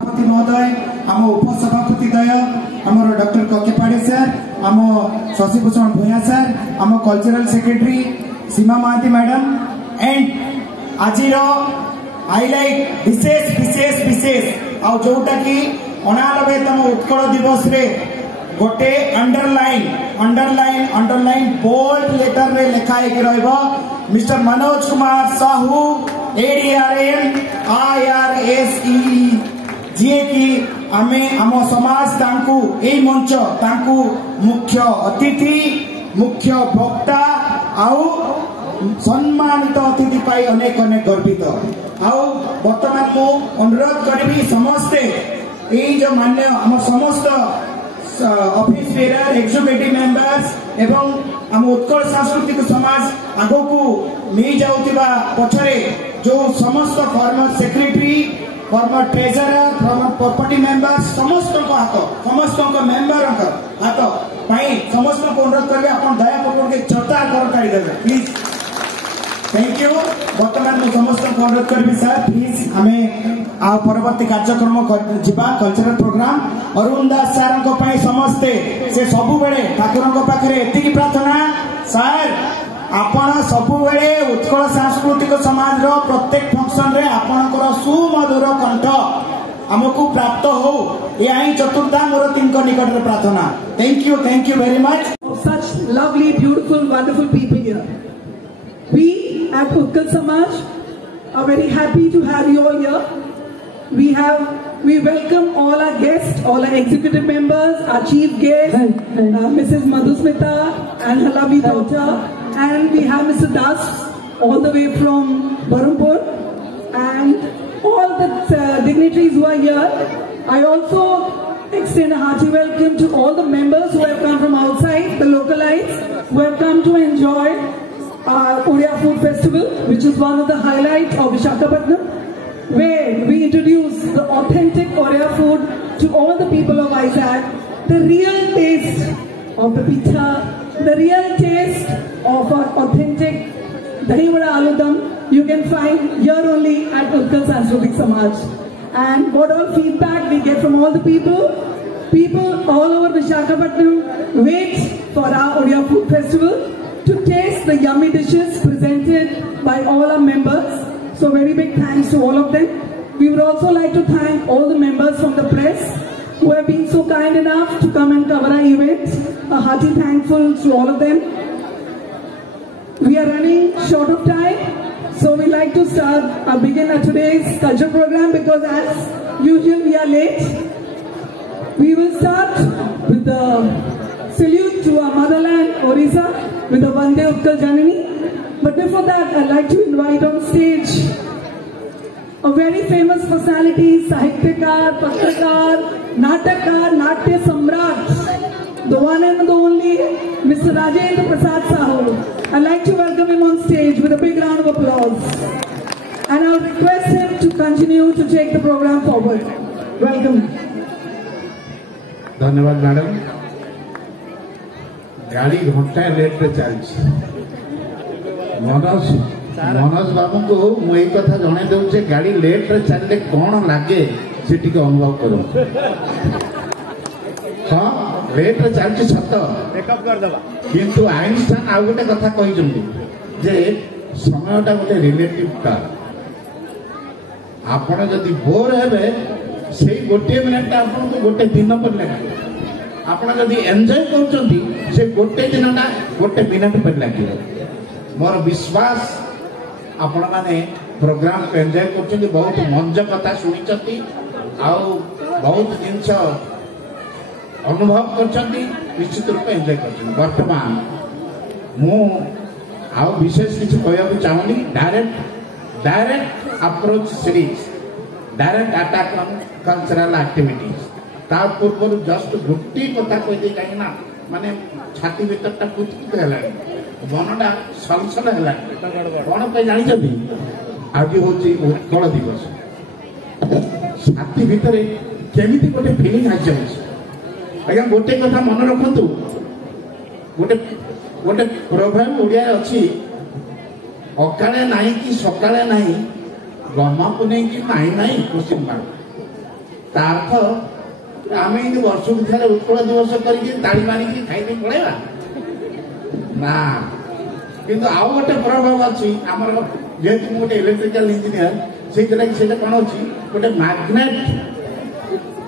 सभापति महोदय आम उपसभापति दय आम डॉक्टर ककेपाड़े सर आम शशिभूषण भूया सर आम cultural secretary Seema Mahanty madam and आज हाइलाइट विशेष विशेष विशेष आ जोटा कि 89तम उत्कल दिवस रे गोटे अंडरलाइन बोल्ड लेटर रे लिखाई रहिबो mister Manoj Kumar Sahu ADRM IRSE जी की आमे आम समाज तांकु ए मंच तांकु मुख्य अतिथि मुख्य वक्ता आउ सम्मानित अतिथि पाई अनेक अनेक गर्वित आउ वर्तमान को अनुरोध करी समस्ते ये जो मान्य आम समस्त ऑफिस बेरर एग्जीक्यूटिव मेंबर्स एवं आम उत्कल सांस्कृतिक समाज आगो को नहीं जाउतिबा पछरे जो समस्त former secretary farmer treasurer farmer property members समस्त को हाथ समस्त को मेंबर हाथ पाई समस्त को अनुरोध करबे आपण दयापूर्वक के चर्चा कर काई देबे प्लीज थैंक यू वर्तमान में समस्त को अनुरोध करबी सर प्लीज हमें आ परवर्ती कार्यक्रम जिबा कल्चरल प्रोग्राम अरुण दास सर को पाई समस्ते से सबु बेले ठाकुर को पाखरे एतिकी प्रार्थना सर आपण सबु बेले उत्कल सांस्कृतिक समाज रो प्रत्येक फंक्शन रे आपनकर सुमधुर कंठ हमको प्राप्त हो यही चतुर्था मूर्ति को निकट रे प्रार्थना thank you very much such lovely beautiful wonderful people here. We at Utkal Samaj are very happy to have you all here. We welcome all our guests, all our executive members, our chief guest, Mrs. Madhusmita and her lovely daughter, and we have Mr. Das all the way from Barampur, and all the dignitaries who are here. I also extend a hearty welcome to all the members who have come from outside, the localites, who have come to enjoy our Odia Food Festival, which is one of the highlights of Visakhapatnam, where we introduce the authentic Odia food to all the people of Vizag, the real taste of the pitha, the real taste of our authentic Dahi Vada Aludam you can find here only at Utkal Sanskritik Samaj. And what all feedback we get from all the people all over Visakhapatnam wait for our Odia Food Festival to taste the yummy dishes presented by all our members. So very big thanks to all of them. We would also like to thank all the members from the press who have been so kind enough to come and cover our event. A hearty thankful to all of them. We are running short of time, so we like to begin today's culture program because as usual we are late. We will start with the salute to our motherland, Orissa, with the Vande Utkal Janani. But before that, I'd like to invite on stage a very famous personality, Sahityakar, Patrakar, Natakar, Natya Samrat, the one and the only Mr. Rajendra Prasad Sahu. I'd like to welcome him on stage with a big round of applause. And I'll request him to continue to take the program forward. Welcome. धन्यवाद madam गाड़ी घंटा late रे चलछि मनोज बाबू को मुझे कथा जन दे गाड़ी late रे चलले कौन लगे से टिके अनुभव करो हाँ लेट रे चलछि सत किंतु आइनस्टाइन आ गोटे कथा कहिसंती जे समयटा गोटे रिलेटिव टर्म आपण जदि बोर हेबे से गोटे मिनिट आपन को गोटे दिन पर लगे आपण जदि एंजॉय करचंती से गोटे दिनटा गोटे मिनिट पर लगे मोर विश्वास आपण माने प्रोग्राम को एंजॉय करचंती बहुत मंज कथा सुनिचंती आ बहुत जिंस अनुभव करचंती निश्चित रूप एंजॉय करचंती वर्तमान मु आ विशेष किछ कहया चाहूनी direct approach series direct attack on cultural activities ता पूर्व जस्ट गोटी कथा कह दे कहीं ना माने छाती भीतरटा कुछ हेलानी मनटा सलसल हेलानी कौन पे जानी छथि आज होची उत्कल दिवस छाती भीतर केमिति गोटे फीलिंग आ जाउछ अगर गोटे कथा मन रखंतु गोटे प्रोग्राम ओडिया अछि अकाले नाही कि सकाले नाही गम्मा को नहीं कि नाही क्वेश्चन मार्क तार्थ आम ये वर्ष थे उत्कल दिवस करके ताड़ी मारिकी खाई पड़ेगा ना किंतु आउ गोटे प्रभाव अच्छी आमर जेहेतु गोटे इलेक्ट्रिकल इंजीनियर से कौन अच्छी गोटे मैग्नेट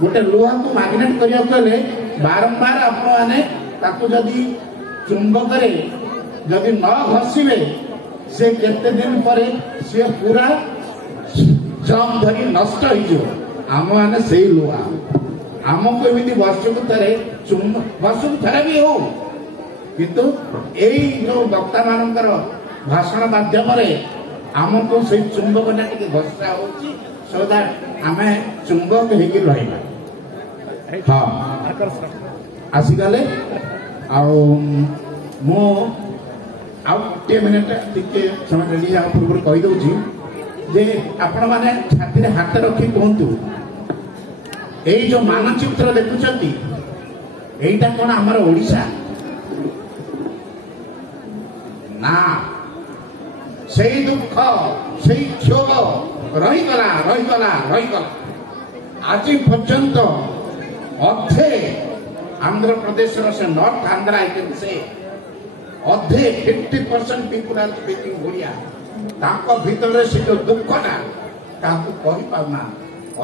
गोटे लुहा को मैग्नेट करने बारंबार आपको जदि चुंबक जदि न घसीबे से केते दिन पर सी पूरा जम धरी नष्ट हो आम मैंने से लुहा आमको एमती वर्ष को थे वर्ष को थे भी हो किंतु यही जो वक्ता मानकर भाषण माध्यम आमको से चुंबकटा टी घसा हो सो दैट आम चुंबक होगी रहा हाँ आसीगले आटे मिनिट टे समय रेडी पूर्व कहीदे जे आपण मैंने छाती हाथ रखी कहतु यही जो मानचित्र देखुंट यहीटा कौन आमर ओडिशा ना से दुख से क्षोभ रहीगला आज पर्यंत अधे आंध्र प्रदेश से नॉर्थ आंध्रा से अधे 50% पीपुल आर स्पीकिंग ओडिया ताको भीतर से जो दुखटा ताको कहि पाउना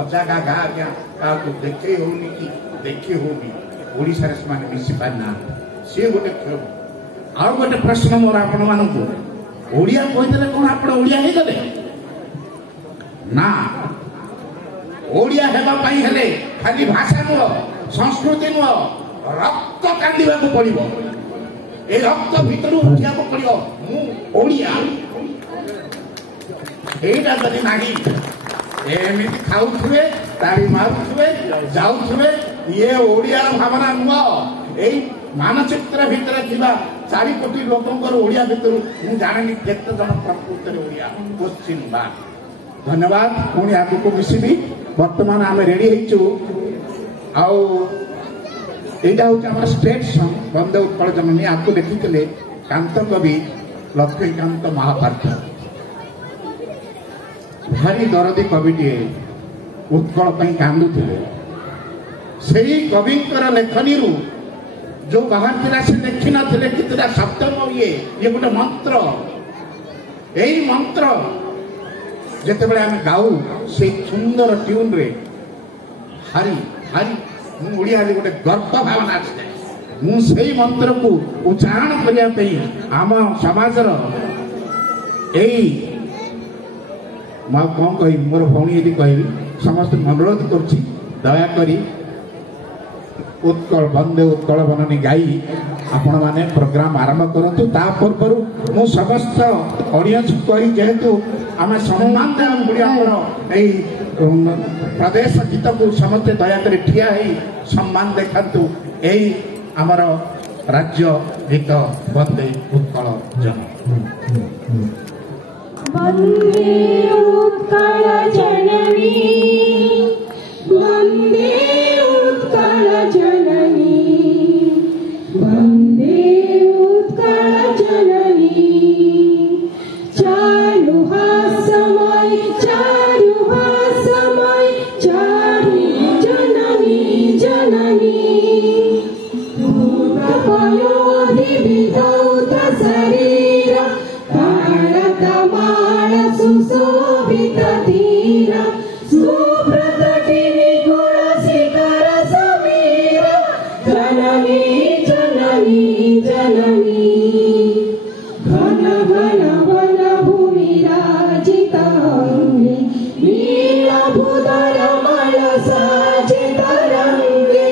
अजागा गा क्या ताको देखै होनी कि देखि होनी ओडिसा रे माने मिसि पाना से गोटे क्षोभ आउ गोटे प्रश्न मोर आपण मानकु ओडिया कहितले कोन आपण ओडिया हे गले ना ओडिया हेबा पई हेले खाली भाषा नुह संस्कृति नुह रक्त कांदिबा को पड़िबो ए रक्त भीतर उठिया को पड़िबो मु ओडिया एटा जदि नाही एमिति खाउथुवे तारी मारुथुवे जाउथुवे ये ओडिया भावना नुह एई मानचित्र भीतर थिबा 4 कोटी लोकंकर ओडिया भीतर मु जानेनी केते जन प्रकृति रे ओडिया क्वेश्चन बा धन्यवाद पुणी आगु मिसबी वर्तमान आम रेडी होइछु आउ एटा हूँ आम स्टेट सॉन्ग वंदे उत्कल जननी आपको लिखिले कांत कवि लक्ष्मीकांत महापात्र भारी दरदी कविटे उत्कल पई कांदुथिले सेही कविंकर लेखनी जो बाहर थिला से लिखि नथिले कितरा सप्तम ये गोटे मंत्र यही मंत्र जेतेबेले आम गाऊ से सुंदर ट्यून रे हारी हारी ओडिया गोटे गर्व भावना आसी मुझे मंत्र को उच्चारण करने आम समाजर यही कौन कह मोर भौणी यदि कह समस्त अनुरोध कर दयाकोरी उत्कल वंदे उत्कल बननी गाई आपण माने प्रोग्राम आरंभ करंतु ता पूर्व मु समस्त ऑडियंस करी जेहेतु आम सम्मान देवा पड़े आमर यही प्रदेश गीत को समस्ते दयाकोरी ठिया है सम्मान देखु यही आमर राज्य गीत वंदे उत्कल जन वंदे उत्कल जननी वंदे उत्कल जननी वंदे उत्कल जननी चारु हासमय चारु हासमय चारु जननी जननी भूतपयोधि विधौत शरीर ताड़तमाल सुशोभित धीर सुप्रतटि निगुण शिखर समीर जननी जननी जननी घन घन वन भूमि राजित अंगे नीलभूधर मल साजित रंगे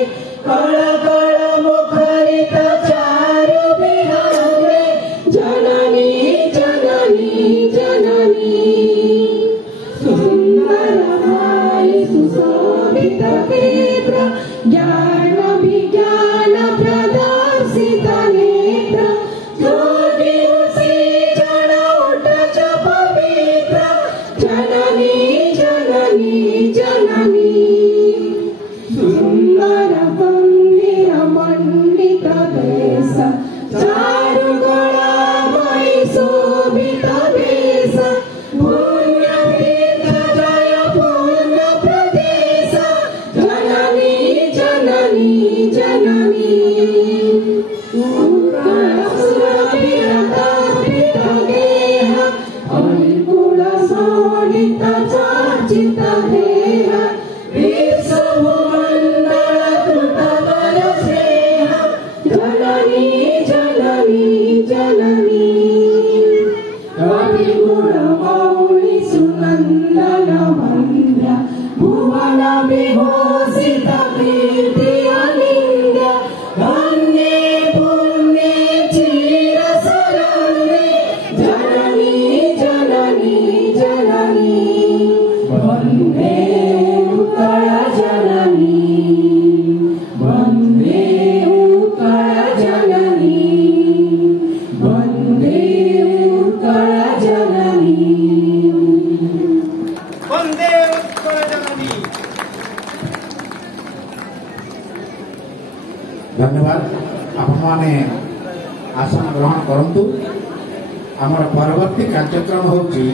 कळ कळ मुखरित चारु विहंगे जननी जननी जननी सुंदर भाई सुशोभित नेत्र ज्ञान विज्ञान प्रदर्शित नेत्र योगी ऋषि जन उठ च पवित्र जननी जननी जननी सुंदर गंभीर मंडित देश चारु गणामयी शोभित वेश पुण्य तीर्थ जय पुण्य प्रदेश जननी जननी उत्कलसुरविरतार्पिता गेह अनिकुलसोडिता चार्जिता देह विश्वभुमण्डलकृतवरसेह जननी जननी जननी कविगुणमौळि सुनन्दन मन्द्र भुवन विभूषित कीर्ति अनिन्द्य वन्दे पुण्ये चिरशरण्ये जननी जननी जननी वन्दे उत्कल जननी वन्दे उत्कल जननी वन्दे उत्कल जननी वंदे उत्कल जननी। धन्यवाद। आपने आसन ग्रहण करंतु। आमर परवर्ती कार्यक्रम होची